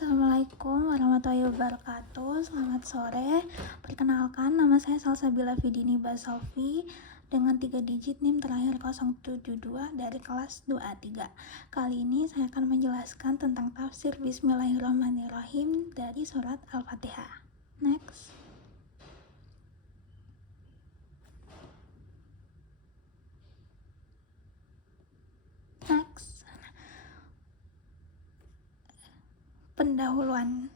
Assalamualaikum warahmatullahi wabarakatuh. Selamat sore. Perkenalkan, nama saya Salsabila Fidini Basofi dengan 3 digit NIM terakhir 072 dari kelas 2A3. Kali ini saya akan menjelaskan tentang tafsir Bismillahirrahmanirrahim dari surat Al-Fatihah. Next. Pendahuluan.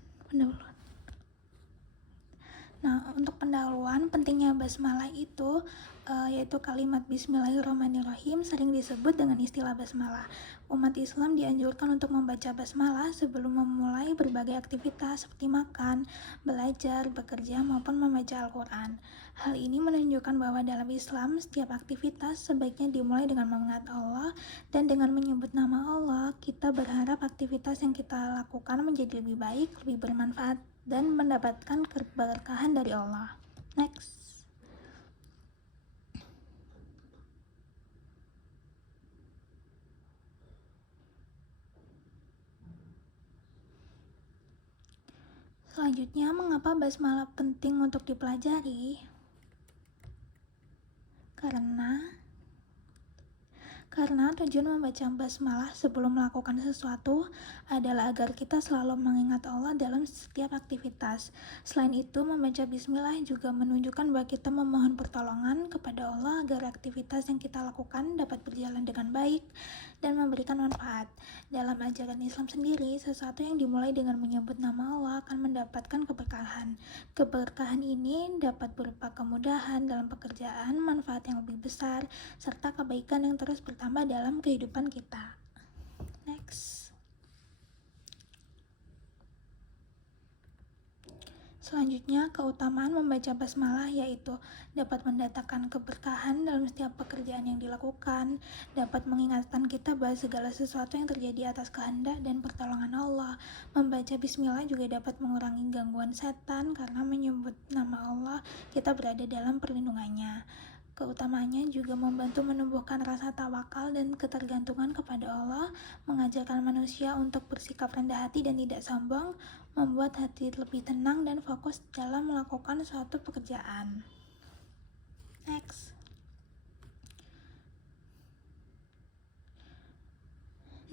Nah, untuk pendahuluan, pentingnya basmalah itu yaitu kalimat Bismillahirrahmanirrahim sering disebut dengan istilah basmalah. Umat Islam dianjurkan untuk membaca basmalah sebelum memulai berbagai aktivitas seperti makan, belajar, bekerja, maupun membaca Al-Quran. Hal ini menunjukkan bahwa dalam Islam, setiap aktivitas sebaiknya dimulai dengan mengingat Allah, dan dengan menyebut nama Allah, kita berharap aktivitas yang kita lakukan menjadi lebih baik, lebih bermanfaat, dan mendapatkan keberkahan dari Allah. Next. Selanjutnya, mengapa basmalah penting untuk dipelajari? Karena tujuan membaca basmalah sebelum melakukan sesuatu adalah agar kita selalu mengingat Allah dalam setiap aktivitas. Selain itu, membaca bismillah juga menunjukkan bahwa kita memohon pertolongan kepada Allah agar aktivitas yang kita lakukan dapat berjalan dengan baik dan memberikan manfaat. Dalam ajaran Islam sendiri, sesuatu yang dimulai dengan menyebut nama Allah akan mendapatkan keberkahan. Keberkahan ini dapat berupa kemudahan dalam pekerjaan, manfaat yang lebih besar, serta kebaikan yang terus bertambah dalam kehidupan kita. Next. Selanjutnya, keutamaan membaca basmalah yaitu dapat mendatangkan keberkahan dalam setiap pekerjaan yang dilakukan, dapat mengingatkan kita bahwa segala sesuatu yang terjadi atas kehendak dan pertolongan Allah. Membaca bismillah juga dapat mengurangi gangguan setan karena menyebut nama Allah, kita berada dalam perlindungannya. Keutamaannya juga membantu menumbuhkan rasa tawakal dan ketergantungan kepada Allah, mengajarkan manusia untuk bersikap rendah hati dan tidak sombong, membuat hati lebih tenang dan fokus dalam melakukan suatu pekerjaan. Next.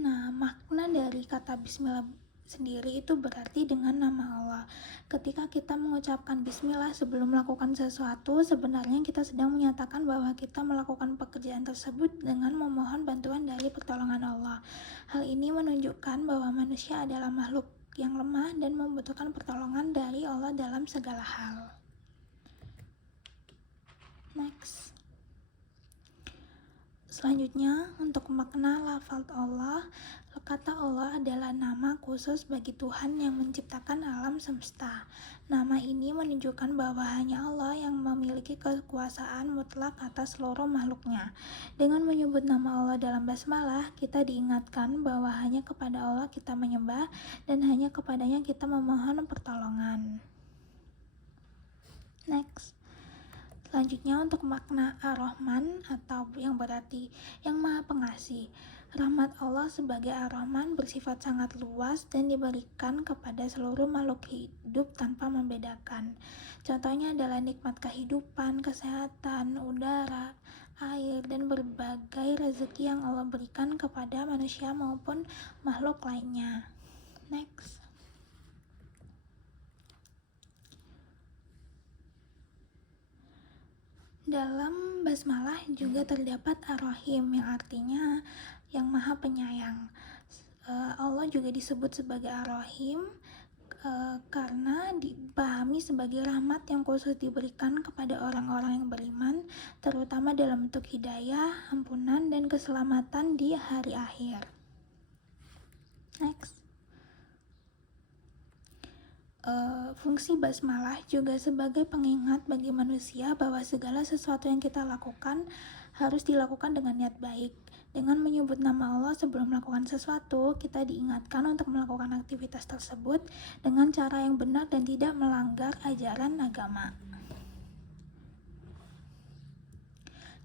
Nah, makna dari kata bismillah sendiri itu berarti dengan nama Allah. Ketika kita mengucapkan bismillah sebelum melakukan sesuatu, sebenarnya kita sedang menyatakan bahwa kita melakukan pekerjaan tersebut dengan memohon bantuan dari pertolongan Allah. Hal ini menunjukkan bahwa manusia adalah makhluk yang lemah dan membutuhkan pertolongan dari Allah dalam segala hal. Next. Selanjutnya, untuk makna lafaz Allah, kata Allah adalah nama khusus bagi Tuhan yang menciptakan alam semesta. Nama ini menunjukkan bahwa hanya Allah yang memiliki kekuasaan mutlak atas seluruh makhluknya. Dengan menyebut nama Allah dalam basmalah, kita diingatkan bahwa hanya kepada Allah kita menyembah dan hanya kepadanya kita memohon pertolongan. Next. Selanjutnya, untuk makna Ar-Rahman atau yang berarti yang Maha Pengasih. Rahmat Allah sebagai Ar-Rahman bersifat sangat luas dan diberikan kepada seluruh makhluk hidup tanpa membedakan. Contohnya adalah nikmat kehidupan, kesehatan, udara, air, dan berbagai rezeki yang Allah berikan kepada manusia maupun makhluk lainnya. Next. Dalam basmalah juga terdapat Ar-Rahim yang artinya yang Maha Penyayang. Allah juga disebut sebagai Ar-Rahim karena dipahami sebagai rahmat yang khusus diberikan kepada orang-orang yang beriman, terutama dalam bentuk hidayah, ampunan, dan keselamatan di hari akhir. Next. Fungsi basmalah juga sebagai pengingat bagi manusia bahwa segala sesuatu yang kita lakukan harus dilakukan dengan niat baik. Dengan menyebut nama Allah sebelum melakukan sesuatu, kita diingatkan untuk melakukan aktivitas tersebut dengan cara yang benar dan tidak melanggar ajaran agama.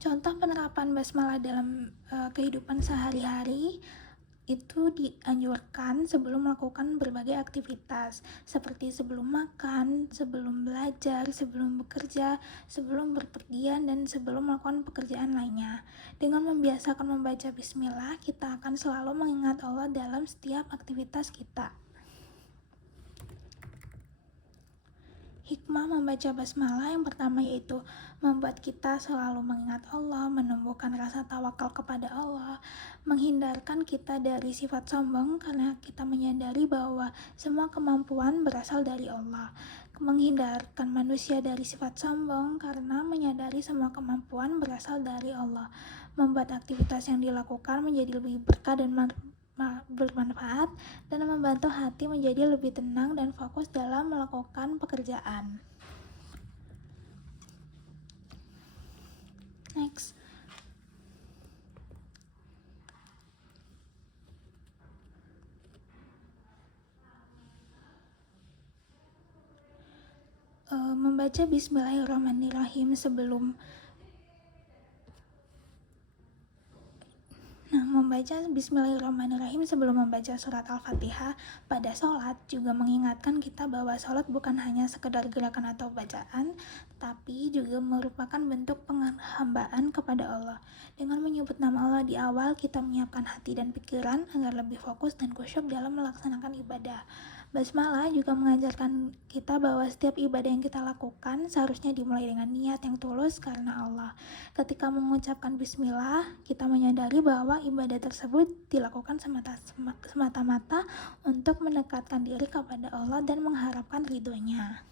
Contoh penerapan basmalah dalam kehidupan sehari-hari itu dianjurkan sebelum melakukan berbagai aktivitas, seperti sebelum makan, sebelum belajar, sebelum bekerja, sebelum berpergian, dan sebelum melakukan pekerjaan lainnya. Dengan membiasakan membaca bismillah, kita akan selalu mengingat Allah dalam setiap aktivitas kita. Hikmah membaca basmalah yang pertama yaitu membuat kita selalu mengingat Allah, menumbuhkan rasa tawakal kepada Allah, menghindarkan kita dari sifat sombong karena kita menyadari bahwa semua kemampuan berasal dari Allah, menghindarkan manusia dari sifat sombong karena menyadari semua kemampuan berasal dari Allah, membuat aktivitas yang dilakukan menjadi lebih berkah dan bermanfaat, dan membantu hati menjadi lebih tenang dan fokus dalam melakukan pekerjaan. Next. Membaca Bismillahirrahmanirrahim Membaca Bismillahirrahmanirrahim sebelum membaca surat Al-Fatihah pada sholat juga mengingatkan kita bahwa sholat bukan hanya sekedar gerakan atau bacaan, tapi juga merupakan bentuk penghambaan kepada Allah. Dengan menyebut nama Allah di awal, kita menyiapkan hati dan pikiran agar lebih fokus dan khusyuk dalam melaksanakan ibadah. Basmalah juga mengajarkan kita bahwa setiap ibadah yang kita lakukan seharusnya dimulai dengan niat yang tulus karena Allah. Ketika mengucapkan bismillah, kita menyadari bahwa ibadah tersebut dilakukan semata-mata untuk mendekatkan diri kepada Allah dan mengharapkan ridhonya.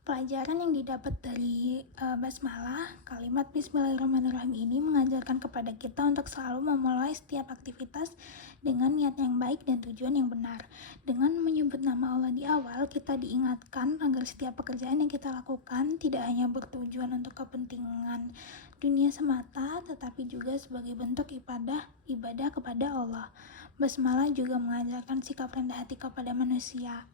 Pelajaran yang didapat dari basmalah, kalimat Bismillahirrahmanirrahim ini mengajarkan kepada kita untuk selalu memulai setiap aktivitas dengan niat yang baik dan tujuan yang benar. Dengan menyebut nama Allah di awal, kita diingatkan agar setiap pekerjaan yang kita lakukan tidak hanya bertujuan untuk kepentingan dunia semata, tetapi juga sebagai bentuk ibadah kepada Allah. Basmalah juga mengajarkan sikap rendah hati kepada manusia.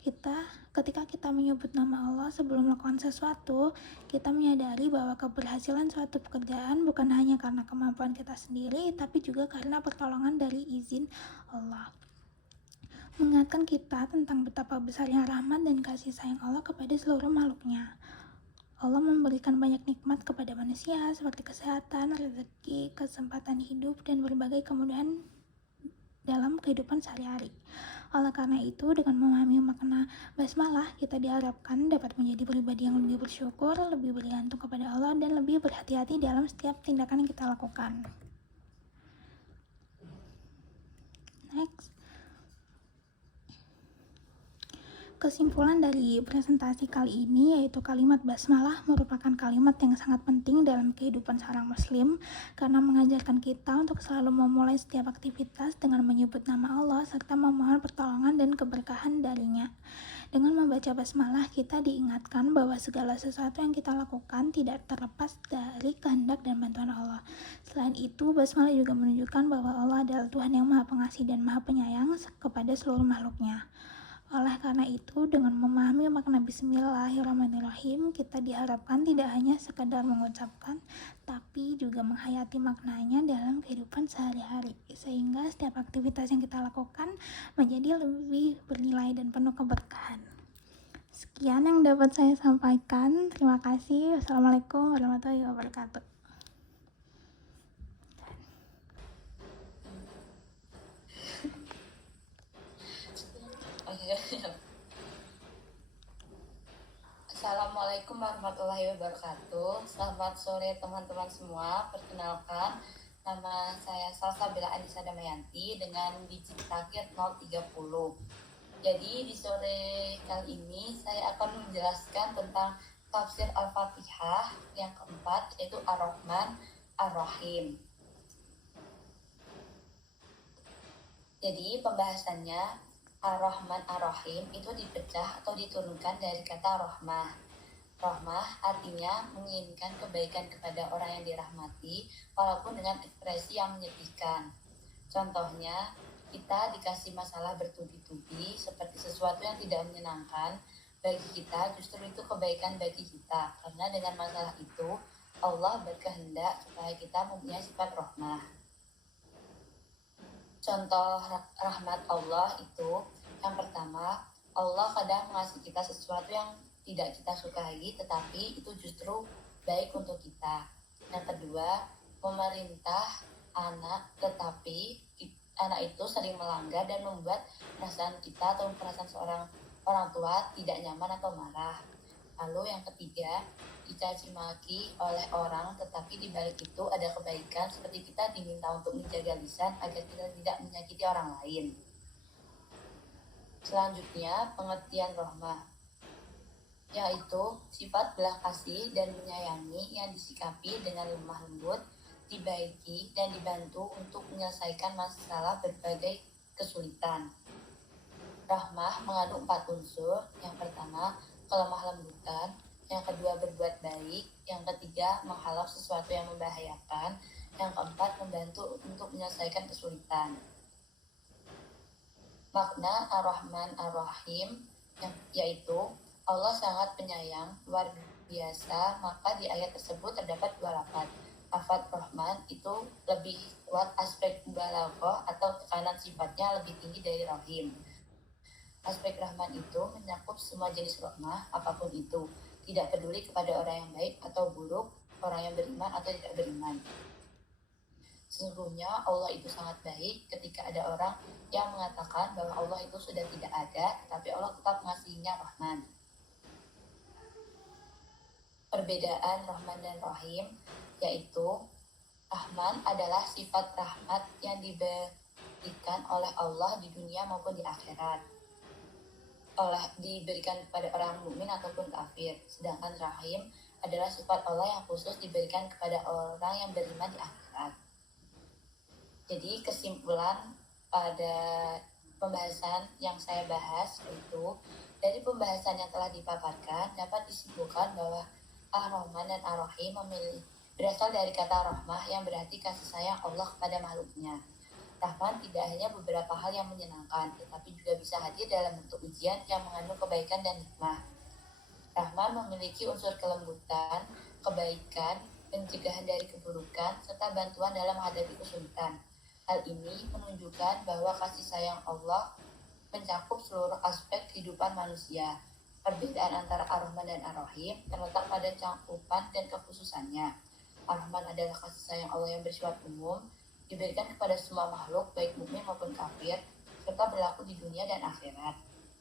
Ketika kita menyebut nama Allah sebelum melakukan sesuatu, kita menyadari bahwa keberhasilan suatu pekerjaan bukan hanya karena kemampuan kita sendiri, tapi juga karena pertolongan dari izin Allah. Mengingatkan kita tentang betapa besarnya rahmat dan kasih sayang Allah kepada seluruh makhluknya. Allah memberikan banyak nikmat kepada manusia seperti kesehatan, rezeki, kesempatan hidup, dan berbagai kemudahan dalam kehidupan sehari-hari. Oleh karena itu, dengan memahami makna basmalah, kita diharapkan dapat menjadi pribadi yang lebih bersyukur, lebih bergantung kepada Allah, dan lebih berhati-hati dalam setiap tindakan yang kita lakukan. Next. Kesimpulan dari presentasi kali ini yaitu kalimat basmalah merupakan kalimat yang sangat penting dalam kehidupan seorang muslim karena mengajarkan kita untuk selalu memulai setiap aktivitas dengan menyebut nama Allah serta memohon pertolongan dan keberkahan darinya. Dengan membaca basmalah, kita diingatkan bahwa segala sesuatu yang kita lakukan tidak terlepas dari kehendak dan bantuan Allah. Selain itu, basmalah juga menunjukkan bahwa Allah adalah Tuhan yang Maha Pengasih dan Maha Penyayang kepada seluruh makhluknya. Oleh karena itu, dengan memahami makna Bismillahirrahmanirrahim, kita diharapkan tidak hanya sekadar mengucapkan, tapi juga menghayati maknanya dalam kehidupan sehari-hari, sehingga setiap aktivitas yang kita lakukan menjadi lebih bernilai dan penuh keberkahan. Sekian yang dapat saya sampaikan. Terima kasih. Wassalamualaikum warahmatullahi wabarakatuh. Assalamualaikum warahmatullahi wabarakatuh. Selamat sore teman-teman semua. Perkenalkan, nama saya Salsabila Anissa Damayanti dengan digit takhir 030. Jadi di sore kali ini saya akan menjelaskan tentang tafsir Al-Fatihah yang keempat, yaitu Ar-Rahman Ar-Rahim. Jadi pembahasannya, Ar-Rahman Ar-Rahim itu dipecah atau diturunkan dari kata rahmah. Rahmah artinya menginginkan kebaikan kepada orang yang dirahmati, walaupun dengan ekspresi yang menyedihkan. Contohnya, kita dikasih masalah bertubi-tubi seperti sesuatu yang tidak menyenangkan bagi kita, justru itu kebaikan bagi kita, karena dengan masalah itu Allah berkehendak supaya kita mempunyai sifat rahmah. Contoh rahmat Allah itu, yang pertama, Allah kadang mengasihi kita sesuatu yang tidak kita sukai, tetapi itu justru baik untuk kita. Yang kedua, memerintah anak, tetapi anak itu sering melanggar dan membuat perasaan kita atau perasaan seorang orang tua tidak nyaman atau marah. Lalu yang ketiga, dicaci maki oleh orang, tetapi di balik itu ada kebaikan, seperti kita diminta untuk menjaga lisan agar kita tidak menyakiti orang lain. Selanjutnya, pengertian rahmah, yaitu sifat belas kasih dan menyayangi yang disikapi dengan lemah lembut, dibaiki dan dibantu untuk menyelesaikan masalah berbagai kesulitan. Rahmah mengandung 4 unsur. Yang pertama, kelemah lembutan. Yang kedua, berbuat baik. Yang ketiga, menghalau sesuatu yang membahayakan. Yang keempat, membantu untuk menyelesaikan kesulitan. Makna Ar-Rahman Ar-Rahim yaitu Allah sangat penyayang, luar biasa. Maka di ayat tersebut terdapat 2 lafaz. Lafaz Rahman itu lebih kuat aspek mubalaghah atau tekanan sifatnya lebih tinggi dari Rahim. Aspek Rahman itu mencakup semua jenis rahmah apapun itu, tidak peduli kepada orang yang baik atau buruk, orang yang beriman atau tidak beriman. Sesungguhnya Allah itu sangat baik. Ketika ada orang yang mengatakan bahwa Allah itu sudah tidak ada, tapi Allah tetap mengasihinya Rahman. Perbedaan Rahman dan Rahim, yaitu Rahman adalah sifat rahmat yang diberikan oleh Allah di dunia maupun di akhirat, diberikan kepada orang mukmin ataupun kafir. Sedangkan Rahim adalah sifat Allah yang khusus diberikan kepada orang yang beriman di akhirat. Jadi kesimpulan pada pembahasan yang saya bahas itu, dari pembahasan yang telah dipaparkan dapat disimpulkan bahwa Ar-Rahman dan Ar-Rahim berasal dari kata rahmah yang berarti kasih sayang Allah kepada makhluknya. Rahman tidak hanya beberapa hal yang menyenangkan, tetapi juga bisa hadir dalam bentuk ujian yang mengandung kebaikan dan hikmah. Rahman memiliki unsur kelembutan, kebaikan, pencegahan dari keburukan, serta bantuan dalam menghadapi kesulitan. Hal ini menunjukkan bahwa kasih sayang Allah mencakup seluruh aspek kehidupan manusia. Perbedaan antara Ar-Rahman dan Ar-Rahim terletak pada cakupan dan kekhususannya. Ar-Rahman adalah kasih sayang Allah yang bersifat umum, diberikan kepada semua makhluk, baik mukmin maupun kafir, serta berlaku di dunia dan akhirat.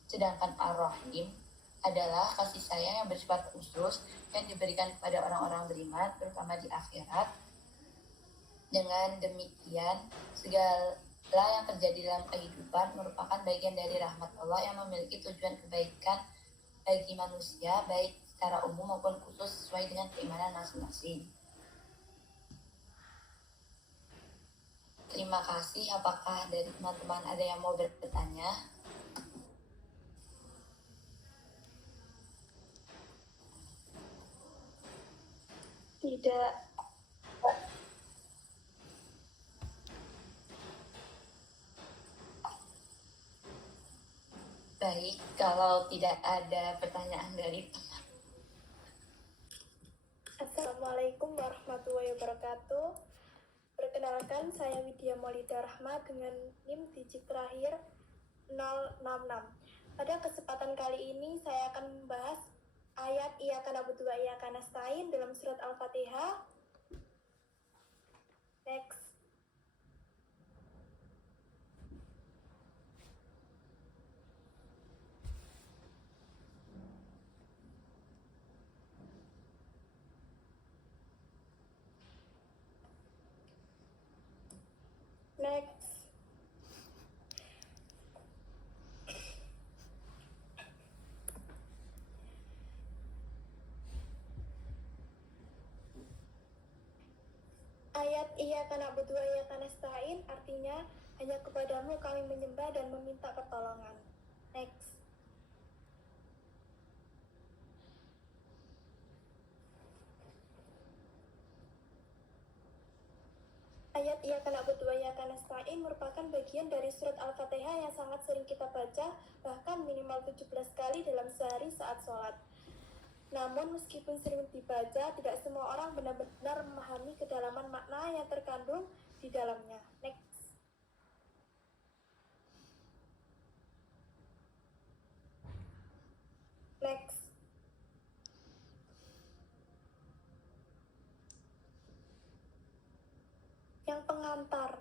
Sedangkan Ar-Rahim adalah kasih sayang yang bersifat khusus yang diberikan kepada orang-orang beriman, terutama di akhirat. Dengan demikian, segala yang terjadi dalam kehidupan merupakan bagian dari rahmat Allah yang memiliki tujuan kebaikan bagi manusia, baik secara umum maupun khusus sesuai dengan keimanan masing-masing. Terima kasih. Apakah dari teman-teman ada yang mau bertanya? Tidak. Baik, kalau tidak ada pertanyaan dari teman. Assalamualaikum warahmatullahi wabarakatuh. Perkenalkan, saya Widya Maulida Rahma dengan NIM digit terakhir 066. Pada kesempatan kali ini saya akan membahas ayat Iyyaka na'budu wa iyyaka nasta'in dalam surat Al-Fatihah. Next. Next. Ayat Iyyaka na'budu wa iyyaka nasta'in artinya hanya kepadamu kami menyembah dan meminta pertolongan. Next. Ayat Iyyaka na'budu wa iyyaka nasta'in merupakan bagian dari surat Al-Fatihah yang sangat sering kita baca, bahkan minimal 17 kali dalam sehari saat sholat. Namun meskipun sering dibaca, tidak semua orang benar-benar memahami kedalaman makna yang terkandung di dalamnya. Next. Next. Yang pengantar.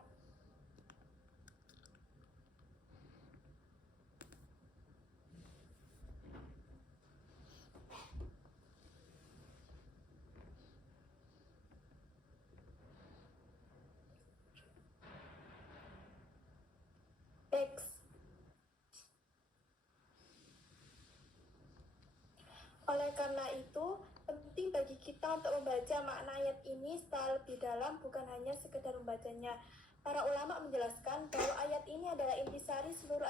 Next. Oleh karena itu, penting bagi kita untuk membaca makna ayat ini secara lebih dalam, bukan hanya sekedar membacanya. Para ulama menjelaskan bahwa ayat ini adalah intisari seluruh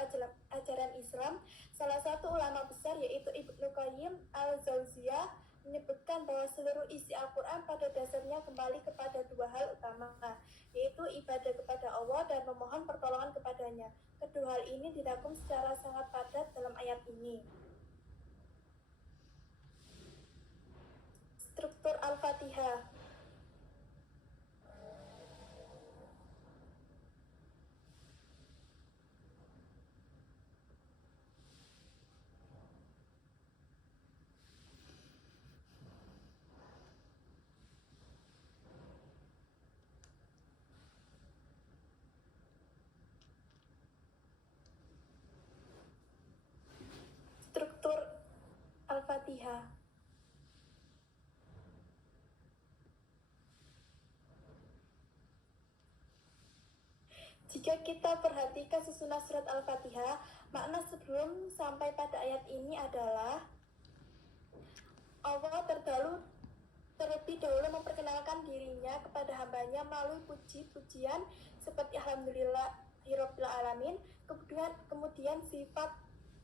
ajaran Islam. Salah satu ulama besar yaitu Ibnu Qayyim al-Jauziyah menyebutkan bahwa seluruh isi Al-Quran pada dasarnya kembali kepada dua hal utama, yaitu ibadah kepada Allah dan memohon pertolongan kepadanya. Kedua hal ini dirangkum secara sangat padat dalam ayat ini. Struktur Al-Fatihah. Struktur Al-Fatihah. Jika kita perhatikan susunan surat Al-Fatihah, makna sebelum sampai pada ayat ini adalah Allah terlebih dahulu memperkenalkan dirinya kepada hambanya melalui puji-pujian seperti Alhamdulillahirabbil alamin, kemudian sifat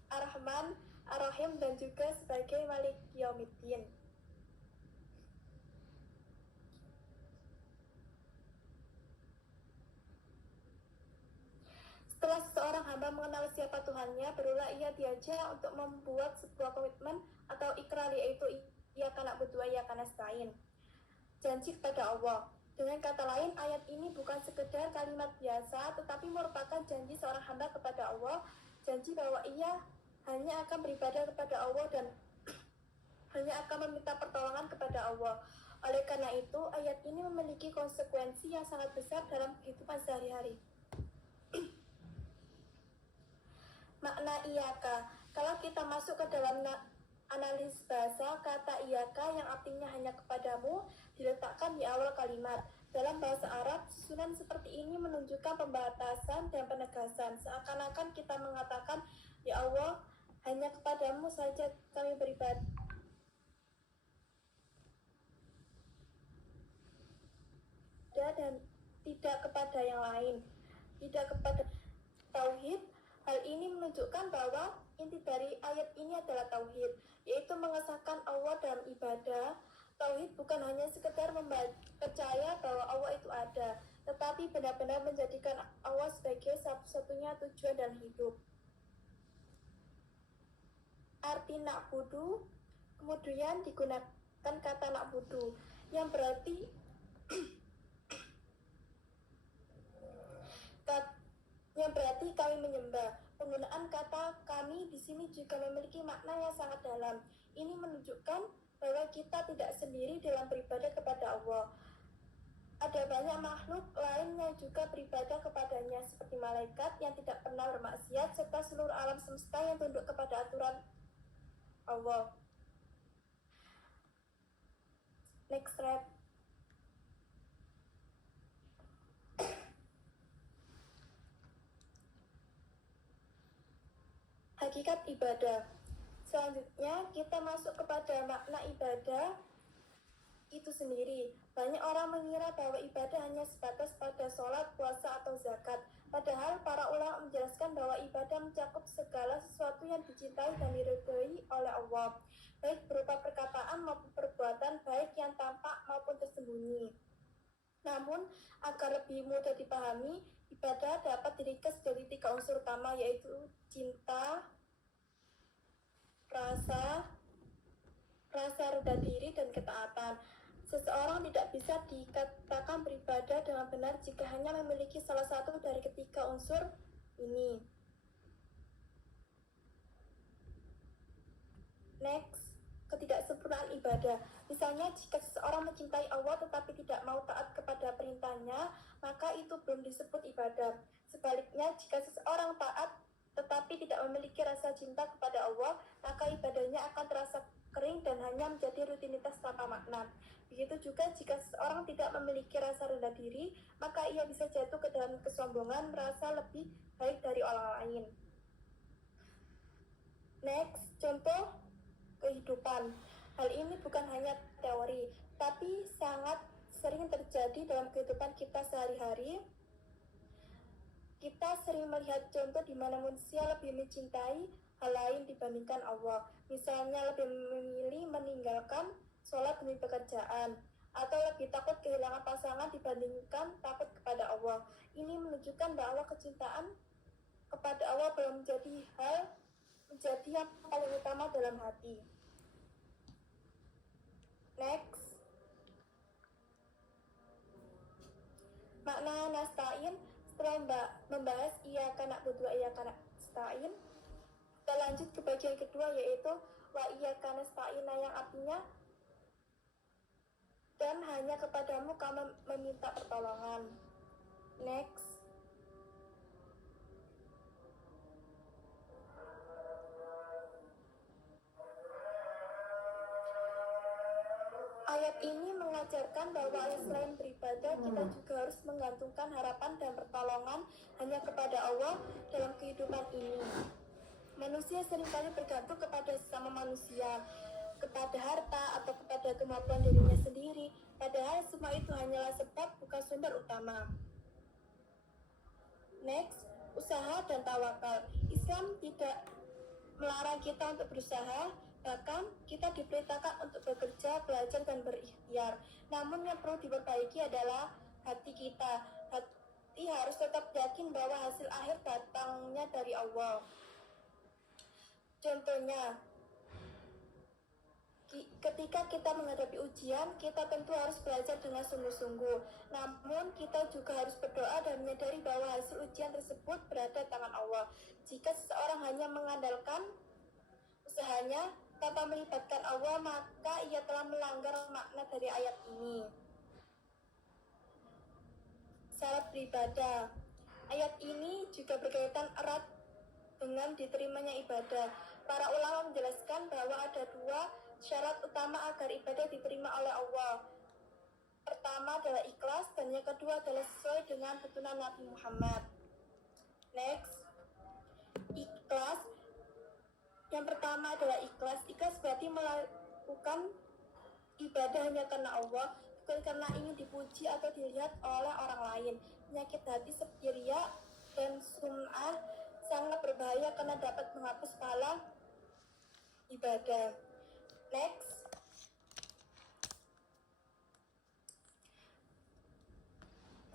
Ar-Rahman, Ar-Rahim, dan juga sebagai Malik Yaumiddin. Setelah seseorang hamba mengenal siapa Tuhannya, barulah ia diajak untuk membuat sebuah komitmen atau ikrar, yaitu iyyaka na'budu wa iyyaka nasta'in, janji kepada Allah. Dengan kata lain, ayat ini bukan sekedar kalimat biasa, tetapi merupakan janji seorang hamba kepada Allah, janji bahwa ia hanya akan beribadah kepada Allah dan hanya akan meminta pertolongan kepada Allah. Oleh karena itu, ayat ini memiliki konsekuensi yang sangat besar dalam kehidupan sehari-hari. Makna iyaka. Kalau kita masuk ke dalam analis bahasa, kata iyaka yang artinya hanya kepadamu diletakkan di awal kalimat. Dalam bahasa Arab, susunan seperti ini menunjukkan pembatasan dan penegasan. Seakan-akan kita mengatakan, ya Allah, hanya kepadamu saja kami beribadah dan tidak kepada yang lain, tidak kepada tauhid. Hal ini menunjukkan bahwa inti dari ayat ini adalah tauhid, yaitu mengesahkan Allah dalam ibadah. Tauhid bukan hanya sekedar percaya bahwa Allah itu ada, tetapi benar-benar menjadikan Allah sebagai satu-satunya tujuan dan hidup. Arti na'budu kemudian digunakan kata na'budu yang berarti kami menyembah. Penggunaan kata kami di sini juga memiliki makna yang sangat dalam. Ini menunjukkan bahwa kita tidak sendiri dalam beribadah kepada Allah. Ada banyak makhluk lain yang juga beribadah kepadanya, seperti malaikat yang tidak pernah bermaksiat, serta seluruh alam semesta yang tunduk kepada aturan Allah. Next slide. Hakikat ibadah. Selanjutnya kita masuk kepada makna ibadah itu sendiri. Banyak orang mengira bahwa ibadah hanya sebatas pada sholat, puasa, atau zakat. Padahal para ulama menjelaskan bahwa ibadah mencakup segala sesuatu yang dicintai dan diridhoi oleh Allah, baik berupa perkataan maupun perbuatan, baik yang tampak maupun tersembunyi. Namun, agar lebih mudah dipahami, ibadah dapat diringkas dari 3 unsur utama, yaitu cinta, rasa, rasa rendah diri, dan ketaatan. Seseorang tidak bisa dikatakan beribadah dengan benar jika hanya memiliki salah satu dari ketiga unsur ini. Next, ketidaksempurnaan ibadah. Misalnya, jika seseorang mencintai Allah tetapi tidak mau taat kepada perintahnya, maka itu belum disebut ibadah. Sebaliknya, jika seseorang taat tetapi tidak memiliki rasa cinta kepada Allah, maka ibadahnya akan terasa kering dan hanya menjadi rutinitas tanpa makna. Begitu juga jika seseorang tidak memiliki rasa rendah diri, maka ia bisa jatuh ke dalam kesombongan, merasa lebih baik dari orang lain. Next, contoh kehidupan. Hal ini bukan hanya teori, tapi sangat sering terjadi dalam kehidupan kita sehari-hari. Kita sering melihat contoh di mana manusia lebih mencintai hal lain dibandingkan Allah. Misalnya lebih memilih meninggalkan sholat demi pekerjaan, atau lebih takut kehilangan pasangan dibandingkan takut kepada Allah. Ini menunjukkan bahwa kecintaan kepada Allah belum menjadi yang paling utama dalam hati. Next, makna nasta'in. Setelah membahas iyyaka na'budu wa iyyaka nasta'in, kita lanjut ke bagian kedua, yaitu wa iyyaka nasta'in, yang artinya dan hanya kepadamu kami meminta pertolongan. Next, ayat ini mengajarkan bahwa selain beribadah, kita juga harus menggantungkan harapan dan pertolongan hanya kepada Allah dalam kehidupan ini. Manusia seringkali bergantung kepada sesama manusia, kepada harta atau kepada kemampuan dirinya sendiri, padahal semua itu hanyalah sebab, bukan sumber utama. Next, usaha dan tawakal. Islam tidak melarang kita untuk berusaha, bahkan kita diperintahkan untuk bekerja, belajar, dan berikhtiar. Namun yang perlu diperbaiki adalah hati kita. Hati harus tetap yakin bahwa hasil akhir datangnya dari Allah. Contohnya, ketika kita menghadapi ujian, kita tentu harus belajar dengan sungguh-sungguh. Namun, kita juga harus berdoa dan menyadari bahwa hasil ujian tersebut berada di tangan Allah. Jika seseorang hanya mengandalkan usahanya tanpa melibatkan Allah, maka ia telah melanggar makna dari ayat ini. Syarat beribadah. Ayat ini juga berkaitan erat dengan diterimanya ibadah. Para ulama menjelaskan bahwa ada dua syarat utama agar ibadah diterima oleh Allah. Pertama adalah ikhlas, dan yang kedua adalah sesuai dengan tuntunan Nabi Muhammad. Next, ikhlas. Yang pertama adalah ikhlas. Ikhlas berarti melakukan ibadah hanya karena Allah, bukan karena ingin dipuji atau dilihat oleh orang lain. Penyakit hati seperti riya dan sum'ah sangat berbahaya karena dapat menghapus pahala ibadah. Next,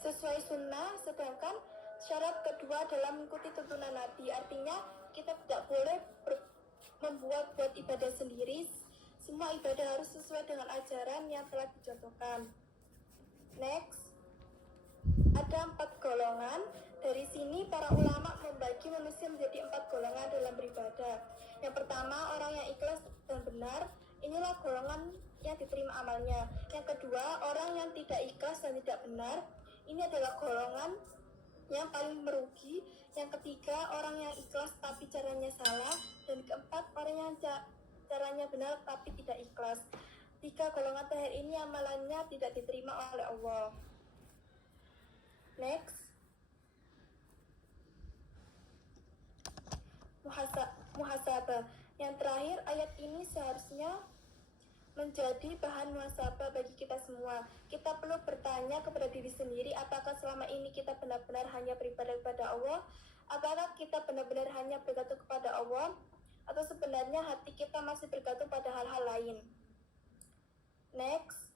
sesuai sunnah. Sedangkan syarat kedua adalah mengikuti tuntunan Nabi. Artinya kita tidak boleh membuat ibadah sendiri. Semua ibadah harus sesuai dengan ajaran yang telah dicontohkan. Next, ada 4 golongan. Dari sini para ulama membagi manusia menjadi 4 golongan dalam beribadah. Yang pertama, orang yang ikhlas dan benar. Inilah golongan yang diterima amalnya. Yang kedua, orang yang tidak ikhlas dan tidak benar. Ini adalah golongan yang paling merugi. Yang ketiga, orang yang ikhlas tapi caranya salah. Dan keempat, orang yang caranya benar tapi tidak ikhlas. 3 golongan terakhir ini amalannya tidak diterima oleh Allah. Next, muhasabah. Yang terakhir, ayat ini seharusnya menjadi bahan muhasabah bagi kita semua. Kita perlu bertanya kepada diri sendiri, apakah selama ini kita benar-benar hanya beribadah kepada Allah? Apakah kita benar-benar hanya bergantung kepada Allah? Atau sebenarnya hati kita masih bergantung pada hal-hal lain? Next,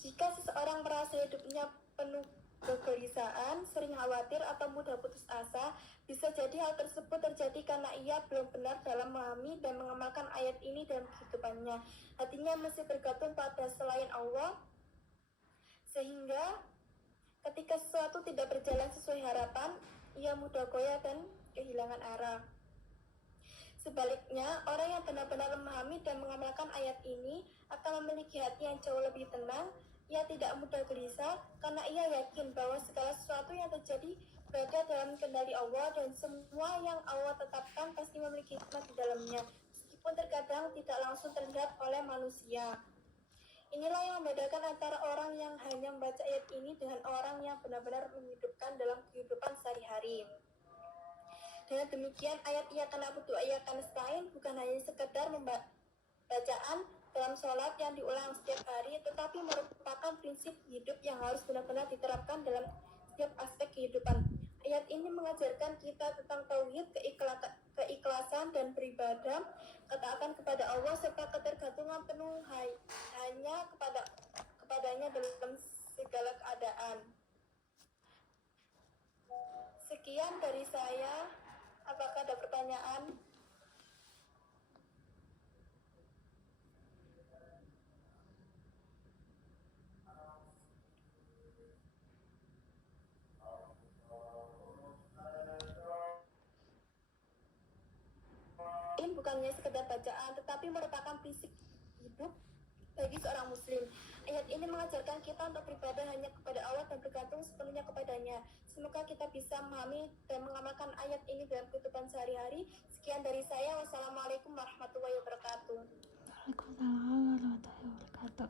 jika seseorang merasa hidupnya penuh kegelisahan, sering khawatir atau mudah putus asa. Bisa jadi hal tersebut terjadi karena ia belum benar dalam memahami dan mengamalkan ayat ini dalam kehidupannya. Hatinya masih bergantung pada selain Allah, sehingga ketika sesuatu tidak berjalan sesuai harapan, ia mudah goyah dan kehilangan arah. Sebaliknya, orang yang benar-benar memahami dan mengamalkan ayat ini akan memiliki hati yang jauh lebih tenang. Ia tidak mudah gelisah karena ia yakin bahwa segala sesuatu yang terjadi berada dalam kendali Allah dan semua yang Allah tetapkan pasti memiliki hikmah di dalamnya, meskipun terkadang tidak langsung terlihat oleh manusia. Inilah yang membedakan antara orang yang hanya membaca ayat ini dengan orang yang benar-benar menghidupkan dalam kehidupan sehari-hari. Dengan demikian, ayat Iyyaka na'budu wa iyyaka nasta'in bukan hanya sekedar bacaan dalam sholat yang diulang setiap hari, tetapi merupakan prinsip hidup yang harus benar-benar diterapkan dalam setiap aspek kehidupan. Ayat ini mengajarkan kita tentang tauhid, keikhlasan dan beribadah, ketaatan kepada Allah serta ketergantungan penuh hanya kepadanya dalam segala keadaan. Sekian dari saya. Apakah ada pertanyaan? Ini bukannya sekedar bacaan, tetapi merupakan prinsip hidup bagi seorang muslim. Ayat ini mengajarkan kita untuk beribadah hanya kepada Allah dan bergantung sepenuhnya kepadanya. Semoga kita bisa memahami dan mengamalkan ayat ini dalam kehidupan sehari-hari. Sekian dari saya. Wassalamualaikum warahmatullahi wabarakatuh. Waalaikumsalam warahmatullahi wabarakatuh.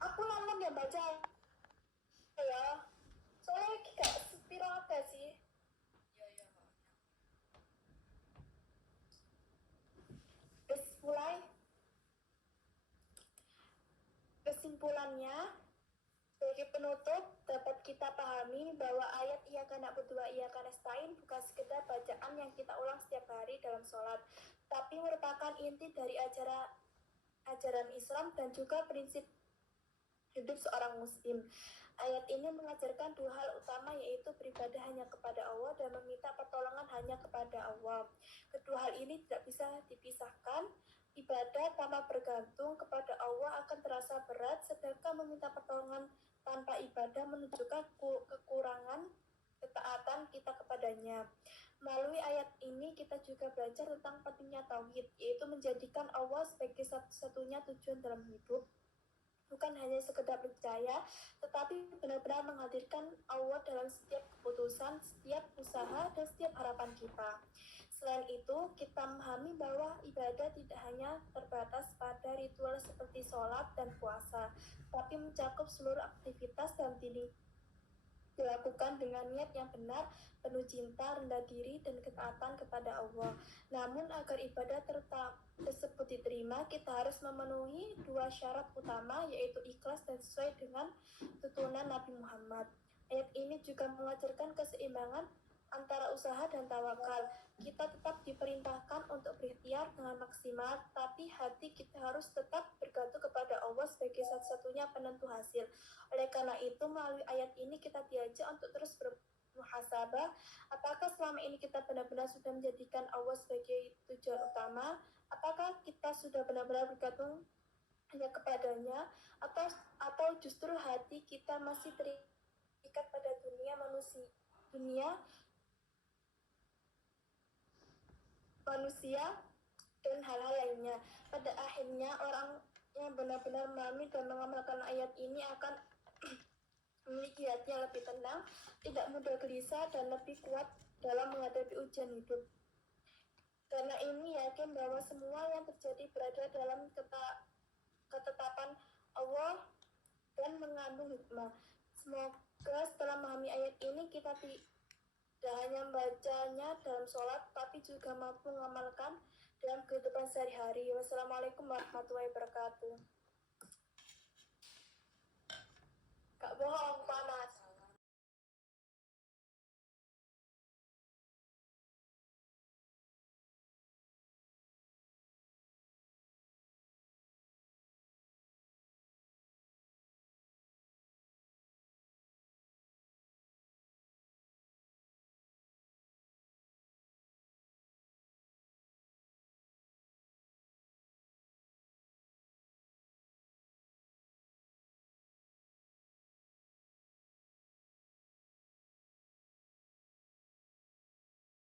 Aku lambat ya baca ya. Soalnya gak sepiro apa sih. Terus mulai. Kesimpulannya, sebagai penutup, dapat kita pahami bahwa ayat Iyyaka na'budu wa iyyaka nasta'in bukan sekedar bacaan yang kita ulang setiap hari dalam sholat, tapi merupakan inti dari ajaran Islam dan juga prinsip hidup seorang muslim. Ayat ini mengajarkan dua hal utama, yaitu beribadah hanya kepada Allah dan meminta pertolongan hanya kepada Allah. Kedua hal ini tidak bisa dipisahkan. Ibadah tanpa bergantung kepada Allah akan terasa berat, sedangkan meminta pertolongan tanpa ibadah menunjukkan kekurangan ketaatan kita kepadanya. Melalui ayat ini kita juga belajar tentang pentingnya tauhid, yaitu menjadikan Allah sebagai satu-satunya tujuan dalam hidup. Bukan hanya sekedar percaya, tetapi benar-benar menghadirkan Allah dalam setiap keputusan, setiap usaha, dan setiap harapan kita. Selain itu, kita memahami bahwa ibadah tidak hanya terbatas pada ritual seperti sholat dan puasa, tapi mencakup seluruh aktivitas dan dilakukan dengan niat yang benar, penuh cinta, rendah diri, dan ketaatan kepada Allah. Namun agar ibadah tersebut diterima, kita harus memenuhi dua syarat utama, yaitu ikhlas dan sesuai dengan tuntunan Nabi Muhammad. Ayat ini juga mengajarkan keseimbangan antara usaha dan tawakal. Kita tetap diperintahkan untuk berikhtiar dengan maksimal, tapi hati kita harus tetap bergantung kepada Allah sebagai satu-satunya penentu hasil. Oleh karena itu, melalui ayat ini kita diajak untuk terus bermuhasabah. Apakah selama ini kita benar-benar sudah menjadikan Allah sebagai tujuan utama? Apakah kita sudah benar-benar bergantung hanya kepadanya? Atau justru hati kita masih terikat pada dunia manusia dan hal-hal lainnya. Pada akhirnya, orang yang benar-benar memahami dan mengamalkan ayat ini akan memiliki hati yang lebih tenang, tidak mudah gelisah, dan lebih kuat dalam menghadapi ujian hidup. Karena ini yakin bahwa semua yang terjadi berada dalam ketetapan Allah dan mengandung hikmah. Semoga setelah memahami ayat ini kita tidak hanya membacanya dalam sholat, tapi juga mampu mengamalkan dalam kehidupan sehari-hari. Wassalamualaikum warahmatullahi wabarakatuh. Gak bohong, panas.